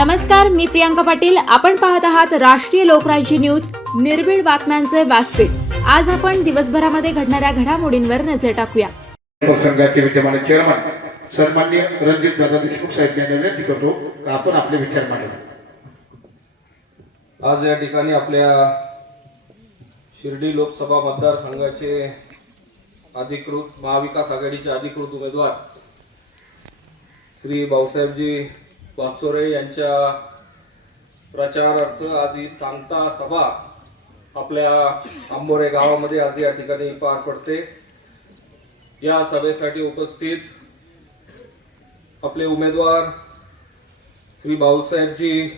नमस्कार मी प्रियांका पाटील. आपण पाहत आहात राष्ट्रीय लोकराज्य न्यूज निर्भीड बातम्यांचे व्यासपीठ. आज आपण दिवसभरामध्ये घडणाऱ्या घडामोडींवर नजर टाकूया. संघाचे विद्यमान चेअरमन सन्मान्य रणजित दादा देशमुख साहेब यांना विनंती करतो का आपण आपले विचार आज या ठिकाणी आपल्या शिर्डी लोकसभा मतदारसंघाचे अधिकृत महाविकास आघाडीचे अधिकृत उमेदवार श्री भाऊसाहेबजी वागचोरे यांच्या प्रचारार्थ आज ही सांगता सभा आपल्या आंबोरे गावामध्ये आज या ठिकाणी पार पडते. या सभेसाठी उपस्थित आपले उमेदवार श्री भाऊसाहेबजी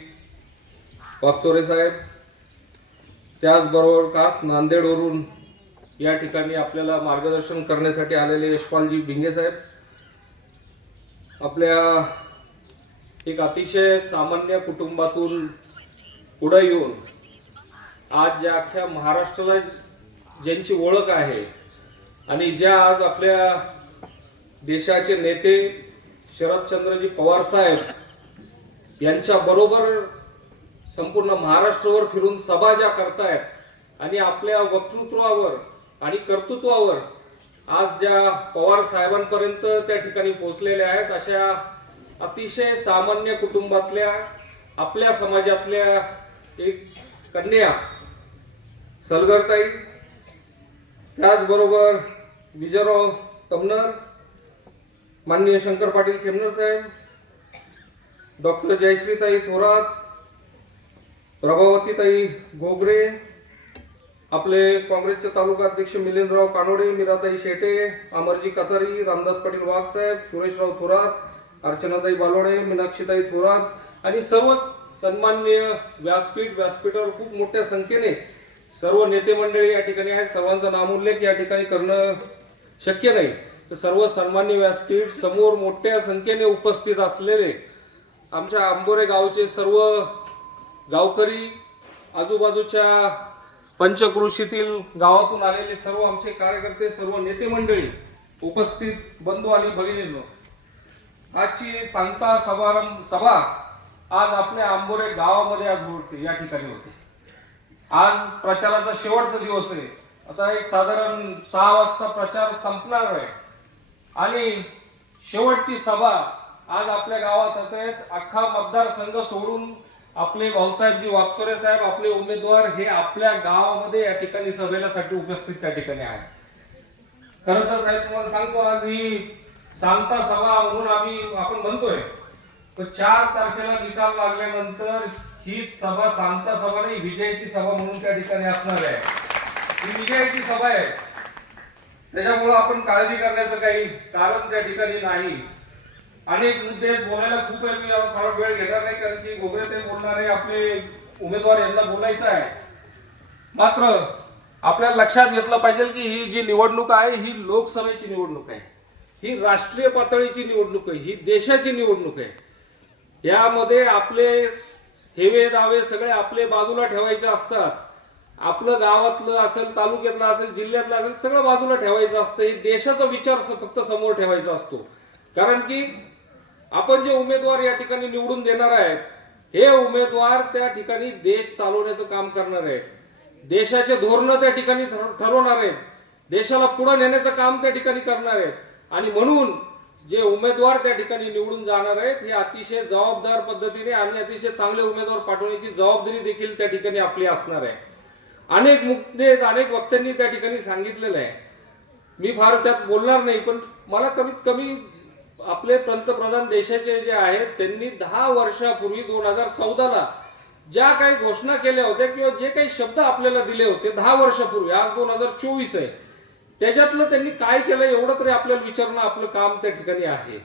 वागचोरे साहेब त्याचबरोबर खास नांदेडवरून या ठिकाणी आपल्याला मार्गदर्शन करण्यासाठी आलेले यशपालजी भिंगे साहेब आपल्या एक अतिशय सामान्य कुटुंबातून पुढं येऊन आज ज्या अख्ख्या महाराष्ट्राला ज्यांची ओळख आहे आणि ज्या आज आपल्या देशाचे नेते शरदचंद्रजी पवार साहेब यांच्याबरोबर संपूर्ण महाराष्ट्रवर फिरून सभा ज्या करतायत आणि आपल्या वक्तृत्वावर आणि कर्तृत्वावर आज ज्या पवार साहेबांपर्यंत त्या ठिकाणी पोहोचलेल्या आहेत अशा अतिशय सामान्य कुटुंबातल्या आपल्या समाजातल्या एक कन्या सलगरताई त्याचबरोबर विजयराव तमनर माननीय शंकर पाटील खेमनर साहेब डॉक्टर जयश्रीताई थोरात प्रभावतीताई गोगरे आपले काँग्रेसचे तालुका अध्यक्ष मिलिंदराव कानोडे मीराताई शेटे अमरजी कथारी रामदास पाटील वाघसाहेब सुरेशराव थोरात अर्चनाताई बालोडे मीनाक्षीताई थोरात आणि सर्वच सन्मान्य व्यासपीठ व्यासपीठावर खूप मोठ्या संख्येने सर्व नेते मंडळी या ठिकाणी आहेत. सर्वांचा नामोल्लेख या ठिकाणी करणं शक्य नाही. तर सर्व सन्मान्य व्यासपीठ समोर मोठ्या संख्येने उपस्थित असलेले आमच्या आंबोरे गावचे सर्व गावकरी आजूबाजूच्या पंचकृषीतील गावातून आलेले सर्व आमचे कार्यकर्ते सर्व नेते मंडळी उपस्थित बंधू आणि भगिनींनो आजची सांगता समारंभ सभा आज आपल्या आंबोरे गावामध्ये आज होते या ठिकाणी होते. आज प्रचाराचा शेवटचा दिवस आहे. आता एक साधारण सहा वाजता प्रचार संपणार आहे. आणि शेवटची सभा आज आपल्या गावात होत आहेत अख्खा मतदारसंघ सोडून आपले भाऊसाहेबजी वाकचोरे साहेब आपले उमेदवार हे आपल्या गावामध्ये या ठिकाणी सभेलासाठी उपस्थित त्या ठिकाणी आहे खरं तर साहेब तुम्हाला सांगतो आज ही सांगता सभा म्हणून आम्ही आपण म्हणतोय. पण चार तारखेला निकाल लागल्यानंतर ही सभा सांगता सभा नाही विजयाची सभा म्हणून त्या ठिकाणी असणार आहे. ही विजयाची सभा आहे. त्याच्यामुळं आपण काळजी करण्याचं काही कारण त्या ठिकाणी नाही. अनेक मुद्दे बोलायला खूप आहे मी आता फार वेळ घेणार नाही कारण की गोगरे ते बोलणारे आपले उमेदवार यांना बोलायचं आहे. मात्र आपल्याला लक्षात घेतलं पाहिजे की ही जी निवडणूक आहे ही लोकसभेची निवडणूक आहे. ही राष्ट्रीय पातळीची निवडणूक आहे ही देशाची निवडणूक आहे. यामध्ये आपले हेवे दावे सगळे आपले बाजूला ठेवायचे असतात. आपलं गावातलं असेल तालुक्यातलं असेल जिल्ह्यातलं असेल सगळं बाजूला ठेवायचं असतं. हे देशाचा विचार फक्त समोर ठेवायचा असतो. कारण की आपण जे उमेदवार या ठिकाणी निवडून देणार आहेत हे उमेदवार त्या ठिकाणी देश चालवण्याचं काम करणार आहेत. देशाचे धोरणं त्या ठिकाणी ठरवणार आहेत. देशाला पुढे नेण्याचं काम त्या ठिकाणी करणार आहेत. आणि म्हणून जे उमेदवार त्या ठिकाणी निवडून जाणार आहेत हे अतिशय जबाबदार पद्धतीने आणि अतिशय चांगले उमेदवार पाठवण्याची जबाबदारी देखील त्या ठिकाणी आपली असणार आहे. अनेक मुद्दे अनेक वक्त्यांनी त्या ठिकाणी सांगितलेलं आहे. मी फार त्यात बोलणार नाही पण मला कमीत कमी आपले पंतप्रधान देशाचे जे आहेत त्यांनी दहा वर्षापूर्वी दोन हजार चौदाला ज्या काही घोषणा केल्या होत्या किंवा जे काही शब्द आपल्याला दिले होते दहा वर्षापूर्वी आज दोन हजार चोवीस आहे. त्याच्यातलं त्यांनी काय केलं एवढं तरी आपल्याला विचारणं आपलं काम त्या ठिकाणी आहे.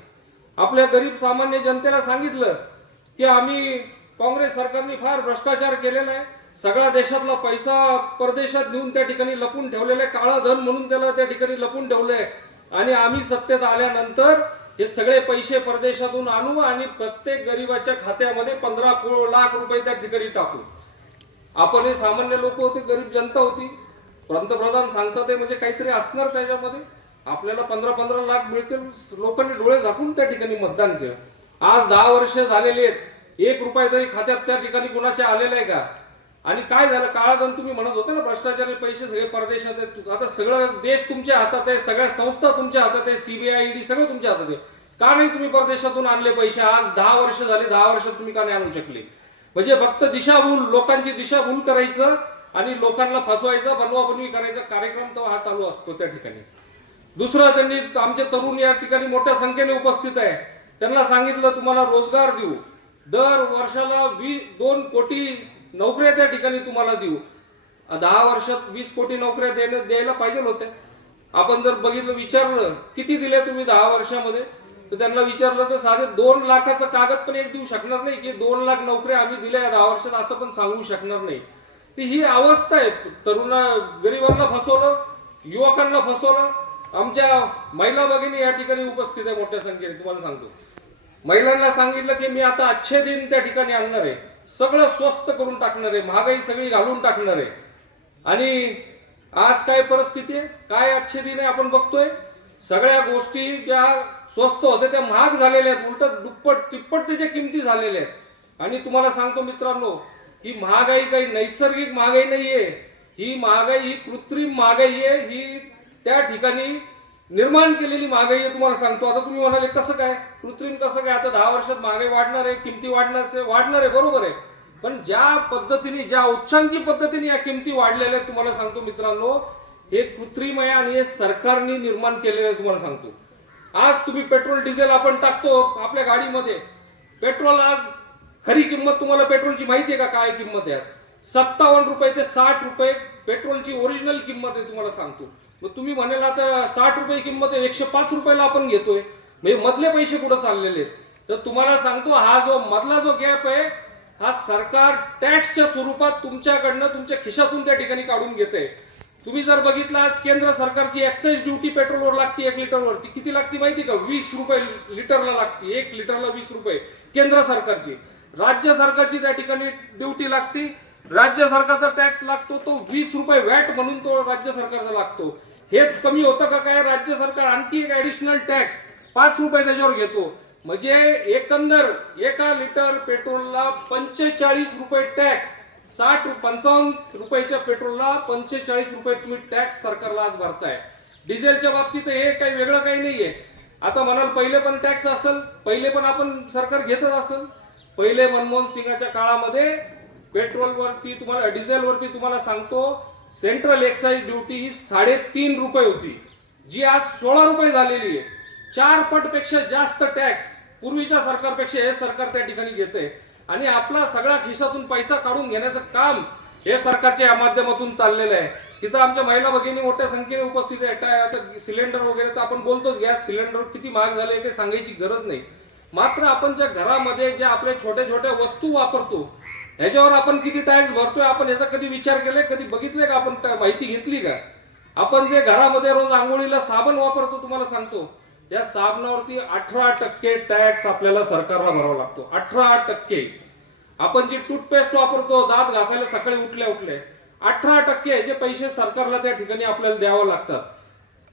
आपल्या गरीब सामान्य जनतेला सांगितलं की आम्ही काँग्रेस सरकारने फार भ्रष्टाचार केलेला आहे. सगळा देशातला पैसा परदेशात नेऊन त्या ठिकाणी लपून ठेवलेला आहे. काळा धन म्हणून त्याला त्या ठिकाणी लपून ठेवलं आहे. आणि आम्ही सत्तेत आल्यानंतर हे सगळे पैसे परदेशातून आणू आणि प्रत्येक गरीबाच्या खात्यामध्ये पंधरा लाख रुपये त्या ठिकाणी टाकू. आपण हे सामान्य लोक होते गरीब जनता होती. पंतप्रधान सांगतात ते म्हणजे काहीतरी असणार त्याच्यामध्ये. आपल्याला पंधरा पंधरा लाख मिळतील. लोकांनी डोळे झाकून त्या ठिकाणी मतदान केलं. आज दहा वर्ष झालेली आहेत. एक रुपया तरी खात्यात त्या ठिकाणी कुणाचे आलेले आहे का? आणि काय झालं? काळाधन तुम्ही म्हणत होते ना भ्रष्टाचारी पैसे सगळे परदेशात आहेत. आता सगळं देश तुमच्या हातात आहे. सगळ्या संस्था तुमच्या हातात आहे. सीबीआय ईडी सगळं तुमच्या हातात आहे. का नाही तुम्ही परदेशातून आणले पैसे? आज दहा वर्ष झाले. दहा वर्षात तुम्ही का नाही आणू शकले? म्हणजे फक्त दिशाभूल लोकांची दिशाभूल करायचं आणि लोकांना फसवायचा बनवाबनवी करायचा कार्यक्रम तो हा चालू असतो त्या ठिकाणी. दुसरं त्यांनी आमचे तरुण या ठिकाणी मोठ्या संख्येने उपस्थित आहे. त्यांना सांगितलं तुम्हाला रोजगार देऊ. दर वर्षाला वी दोन कोटी नोकऱ्या त्या ठिकाणी तुम्हाला देऊ. दहा वर्षात वीस कोटी नोकऱ्या देण्या द्यायला पाहिजे होत्या. आपण जर बघितलं विचारलं किती दिले तुम्ही दहा वर्षामध्ये? तर त्यांना विचारलं तर साधे दोन लाखाचं कागद पण एक देऊ शकणार नाही की दोन लाख नोकऱ्या आम्ही दिल्या या दहा वर्षात असं पण सांगू शकणार नाही. ती ही अवस्था आहे. तरुणा गरिबांना फसवलं युवकांना फसवलं. आमच्या महिला भगिनी या ठिकाणी उपस्थित आहे मोठ्या संख्येने तुम्हाला सांगतो. महिलांना सांगितलं की मी आता अच्छे दिन त्या ठिकाणी आणणार आहे. सगळं स्वस्त करून टाकणार आहे. महागाई सगळी घालून टाकणार आहे. आणि आज काय परिस्थिती आहे? काय अच्छे दिन आहे आपण बघतोय? सगळ्या गोष्टी ज्या स्वस्त होत्या त्या महाग झालेल्या आहेत. उलट दुप्पट तिप्पट त्याच्या किमती झालेल्या आहेत. आणि तुम्हाला सांगतो मित्रांनो ही महागाई काही नैसर्गिक महागाई नाहीये. ही महागाई ही कृत्रिम महागाई आहे. ही त्या ठिकाणी निर्माण केलेली महागाई आहे तुम्हाला सांगतो. आता तुम्ही म्हणाले कसं काय? कृत्रिम कसं काय? आता दहा वर्षात महागाई वाढणार आहे किमती वाढणार वाढणार आहे बरोबर आहे. पण ज्या पद्धतीने ज्या उच्चांकी पद्धतीने या किमती वाढलेल्या आहेत तुम्हाला सांगतो मित्रांनो हे कृत्रिम आहे आणि हे सरकारने निर्माण केलेलं आहे तुम्हाला सांगतो. आज तुम्ही पेट्रोल डिझेल आपण टाकतो आपल्या गाडीमध्ये. पेट्रोल आज खरी किंमत तुम्हाला पेट्रोलची माहिती आहे का? काय किंमत आहे आज? सत्तावन्न रुपये ते साठ रुपये पेट्रोलची ओरिजिनल किंमत आहे तुम्हाला सांगतो. मग तुम्ही म्हणाल आता साठ रुपये किंमत आहे एकशे पाच रुपयाला आपण घेतोय. म्हणजे मधले पैसे कुठं चाललेले आहेत? तर तुम्हाला सांगतो हा जो मधला जो गॅप आहे हा सरकार टॅक्सच्या स्वरूपात तुमच्याकडनं तुमच्या खिशातून त्या ठिकाणी काढून घेते तुम्ही जर बघितलं आज केंद्र सरकारची एक्साइज ड्युटी पेट्रोलवर लागते एक लिटरवरती. किती लागते माहिती का? वीस रुपये लिटरला लागते. एक लिटरला वीस रुपये केंद्र सरकारची. राज्य सरकारची त्या ठिकाणी ड्युटी लागते. राज्य सरकारचा टॅक्स लागतो तो वीस रुपये वॅट म्हणून तो राज्य सरकारचा लागतो. हेच कमी होतं का काय? राज्य सरकार आणखी एक ऍडिशनल टॅक्स पाच रुपये त्याच्यावर घेतो. म्हणजे एकंदर एका लिटर पेट्रोलला पंचेचाळीस रुपये टॅक्स साठ पंचावन्न रुपयाच्या पेट्रोलला पंचेचाळीस रुपये तुम्ही टॅक्स सरकारला आज भरताय. डिझेलच्या बाबतीत हे काही वेगळं काही नाहीये. आता म्हणाल पहिले पण टॅक्स असेल पहिले पण आपण सरकार घेतच असेल. पहिले मनमोहन सिंगाच्या काळामध्ये पेट्रोलवरती तुम्हाला डिझेलवरती तुम्हाला सांगतो सेंट्रल एक्साइज ड्युटी ही साडेतीन रुपये होती. जी आज सोळा रुपये झालेली आहे. चार पटपेक्षा जास्त टॅक्स पूर्वीच्या सरकारपेक्षा हे सरकार त्या ठिकाणी घेते आणि आपला सगळा खिशातून पैसा काढून घेण्याचं काम हे सरकारच्या या माध्यमातून चाललेलं आहे. तिथं आमच्या महिला भगिनी मोठ्या संख्येने उपस्थित आहे आता सिलेंडर वगैरे तर आपण बोलतोच गॅस सिलेंडर किती महाग झाले हे सांगायची गरज नाही. मात्र आपण ज्या घरामध्ये ज्या आपल्या छोट्या छोट्या वस्तू वापरतो ह्याच्यावर आपण किती टॅक्स भरतोय आपण याचा कधी विचार केलाय कधी बघितलंय का आपण माहिती घेतली का? आपण जे घरामध्ये रोज आंघोळीला साबण वापरतो तुम्हाला सांगतो या साबणावरती अठरा टक्के टॅक्स आपल्याला सरकारला भरावा लागतो. अठरा टक्के. आपण जी टूथपेस्ट वापरतो दात घासायला सकाळी उठल्या उठले अठरा टक्के ह्याचे पैसे सरकारला त्या ठिकाणी आपल्याला द्यावं लागतात.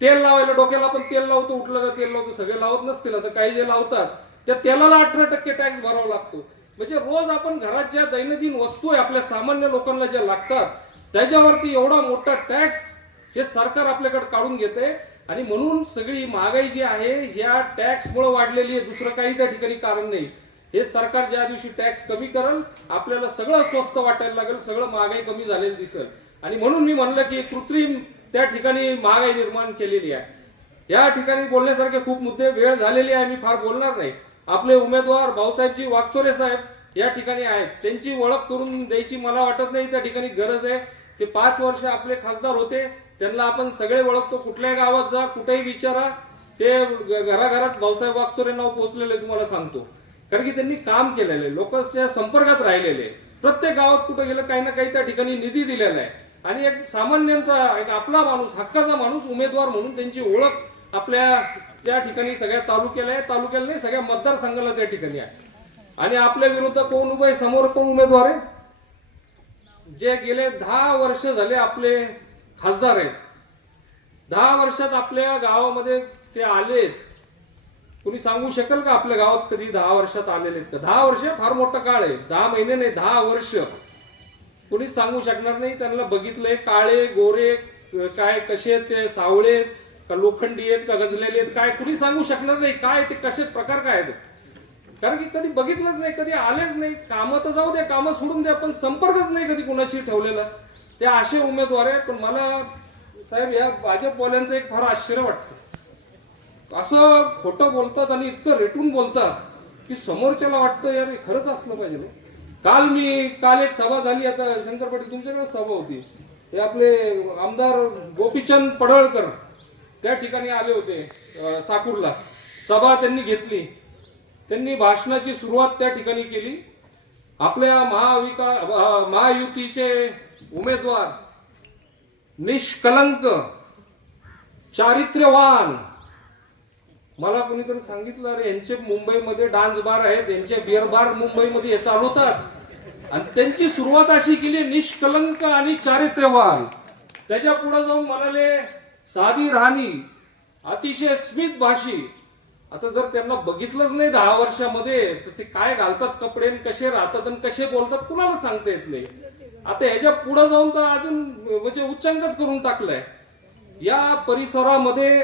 तेल लावायला डोक्याला आपण तेल लावतो उठलं का तेल लावतो सगळे लावत नसतील. तर काही जे लावतात त्या तेलाला अठरा टक्के टॅक्स भरावा लागतो. म्हणजे रोज आपण घरात ज्या दैनंदिन वस्तू आहे आपल्या सामान्य लोकांना ज्या लागतात त्याच्यावरती एवढा मोठा टॅक्स हे सरकार आपल्याकडे काढून घेते आणि म्हणून सगळी महागाई जी आहे या टॅक्समुळे वाढलेली आहे. दुसरं काही त्या ठिकाणी कारण नाही. हे सरकार ज्या दिवशी टॅक्स कमी करल आपल्याला सगळं स्वस्त वाटायला लागेल सगळं महागाई कमी झालेली दिसेल. आणि म्हणून मी म्हणलं की कृत्रिम त्या ठिकाणी महागाई निर्माण केलेली आहे. या ठिकाणी बोलण्यासारखे खूप मुद्दे वेळ झालेली आहे मी फार बोलणार नाही. आपले उमेदवार भाऊसाहेबजी वागचोरे साहेब या ठिकाणी आहेत. त्यांची ओळख करून द्यायची मला वाटत नाही. त्या ठिकाणी गरज आहे. ते पाच वर्ष आपले खासदार होते. त्यांना आपण सगळे ओळखतो. कुठल्याही गावात जा कुठेही विचारा. ते घराघरात भाऊसाहेब वागचोरे नाव पोहोचलेले तुम्हाला सांगतो. कारण की त्यांनी काम केलेले लोकांच्या संपर्कात राहिलेले प्रत्येक गावात कुठं गेलं काही ना काही त्या ठिकाणी निधी दिलेला आहे. आणि एक सामान्यांचा एक आपला माणूस हक्काचा माणूस उमेदवार म्हणून त्यांची ओळख आपल्या त्या ठिकाणी सगळ्या तालुक्याला आहे तालुक्याला नाही सगळ्या मतदारसंघाला त्या ठिकाणी आहे. आणि आपल्या विरुद्ध कोण उभे आहे समोर कोण उमेदवार आहे? जे गेले दहा वर्ष झाले आपले खासदार आहेत. दहा वर्षात आपल्या गावामध्ये ते आलेत कुणी सांगू शकेल का आपल्या गावात कधी दहा वर्षात आलेले आहेत? का दहा वर्ष फार मोठा काळ आहे. दहा महिने नाही दहा वर्ष. कुणी सांगू शकणार नाही. त्यांना बघितलंय काळे गोरे काय कसे ते सावळे का लोखंडी आहेत का गजलेले आहेत काय कुणी सांगू शकणार नाही काय ते कसे प्रकार काय आहेत? कारण की कधी बघितलंच नाही कधी आलेच नाही. कामं तर जाऊ द्या कामं सोडून द्या पण संपर्कच नाही कधी कुणाशी ठेवलेला. ते असे उमेदवार आहे पण मला साहेब या भाजपवाल्यांचं एक फार आश्चर्य वाटतं. असं खोटं बोलतात आणि इतकं रेटून बोलतात की समोरच्याला वाटतं यार खरंच असलं पाहिजे ना. काल मी काल एक सभा झाली आता शंकर पाटील तुमच्याकडे सभा होती. हे आपले आमदार गोपीचंद पडळकर त्या ठिकाणी आले होते साकूरला. सभा त्यांनी घेतली. त्यांनी भाषणाची सुरुवात त्या ठिकाणी केली. आपल्या महाविका महायुतीचे उमेदवार निष्कलंक चारित्र्यवान. मला कोणीतरी सांगितलं अरे यांचे मुंबईमध्ये डान्स बार आहेत यांचे बिअर बार मुंबईमध्ये हे चालवतात आणि त्यांची सुरुवात अशी केली निष्कलंक आणि चारित्र्यवान. त्याच्या पुढे जाऊन म्हणाले साधी राहणी अतिशय स्मित भाषी. आता जर त्यांना बघितलंच नाही दहा वर्षामध्ये तर ते काय घालतात कपडे आणि कसे राहतात आणि कसे बोलतात कुणाला सांगता येत नाही. आता ह्याच्या पुढे जाऊन तर अजून म्हणजे उच्चांकच करून टाकलाय. या परिसरामध्ये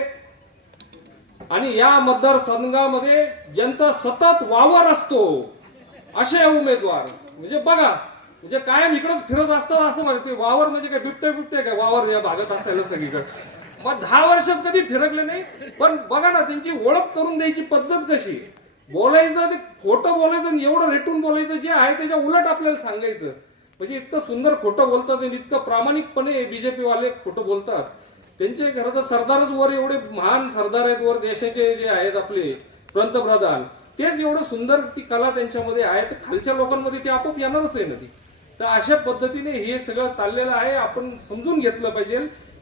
आणि या मतदारसंघामध्ये ज्यांचा सतत वावर असतो असे उमेदवार. म्हणजे बघा म्हणजे कायम इकडंच फिरत असतात असं म्हणते ते वावर म्हणजे काय बिबटे बिबटे काय वावर या भागात असायला सगळीकडे. मग दहा वर्षात कधी फिरकले नाही पण बघा ना त्यांची ओळख करून द्यायची पद्धत कशी? बोलायचं ते खोटं बोलायचं आणि एवढं रेटून बोलायचं जे आहे त्याच्या उलट आपल्याला सांगायचं. म्हणजे इतकं सुंदर खोटं बोलतात आणि इतकं प्रामाणिकपणे बीजेपी वाले खोटं बोलतात. त्यांचे खरं तर सरदारच वर एवढे महान सरदार आहेत वर देशाचे जे आहेत आपले पंतप्रधान तेच एवढं सुंदर ती कला त्यांच्यामध्ये आहे. तर खालच्या लोकांमध्ये ती आपोआप येणारच आहे ना ती. तर अशा पद्धतीने हे सगळं चाललेलं आहे. आपण समजून घेतलं पाहिजे.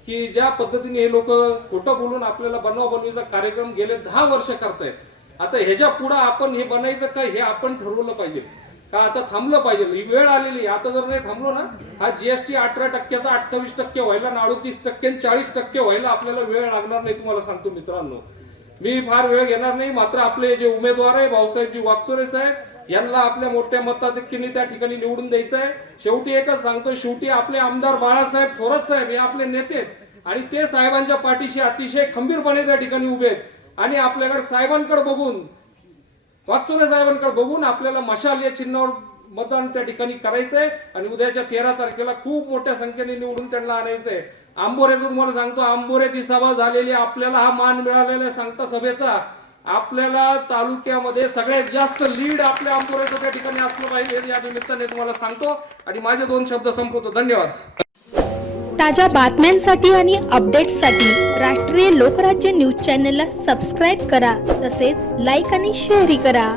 की ज्या पद्धतीने हे लोक खोटं बोलून आपल्याला बनवा बनवीचा कार्यक्रम गेले दहा वर्ष करतायत. आता ह्याच्या पुढं आपण हे बनायचं काय हे आपण ठरवलं पाहिजे. का आता थांबलं पाहिजे? ही वेळ आलेली आता जर नाही थांबलो ना हा जीएसटी अठरा टक्क्याचा अठ्ठावीस टक्के व्हायला ना अडोतीस टक्के चाळीस टक्के व्हायला आपल्याला वेळ लागणार नाही तुम्हाला सांगतो मित्रांनो. मी फार वेळ घेणार नाही. मात्र आपले जे उमेदवार आहे भाऊसाहेबजी वाकचोरे साहेब यांना आपल्या मोठ्या मताधिक्याने त्या ठिकाणी निवडून द्यायचं आहे शेवटी एकच सांगतो शेवटी आपले आमदार बाळासाहेब थोरात साहेब हे आपले नेते आणि ते साहेबांच्या पाठीशी अतिशय खंबीरपणे त्या ठिकाणी उभे आहेत. आणि आपल्याकडे साहेबांकडे बघून वाचून साहेबांकडे बघून आपल्याला मशाल या चिन्हावर मतदान त्या ठिकाणी करायचंय. आणि उद्याच्या तेरा तारखेला खूप मोठ्या संख्येने निवडून त्यांना आणायचंय. आंबोऱ्याचं तुम्हाला सांगतो आंबोऱ्याची सभा झालेली आपल्याला हा मान मिळालेला आहे सांगता सभेचा. आपल्याला तालुक्यामध्ये सगळ्यात जास्त लीड आपल्या आमपुराचं त्या ठिकाणी असलं पाहिजे या निमित्ताने तुम्हाला सांगतो. आणि माझे दोन शब्द संपवतो. धन्यवाद. ताज्या बातम्यांसाठी आणि अपडेट्ससाठी राष्ट्रीय लोकराज्य न्यूज चॅनलला सबस्क्राईब करा. तसेच लाईक आणि शेअरही करा.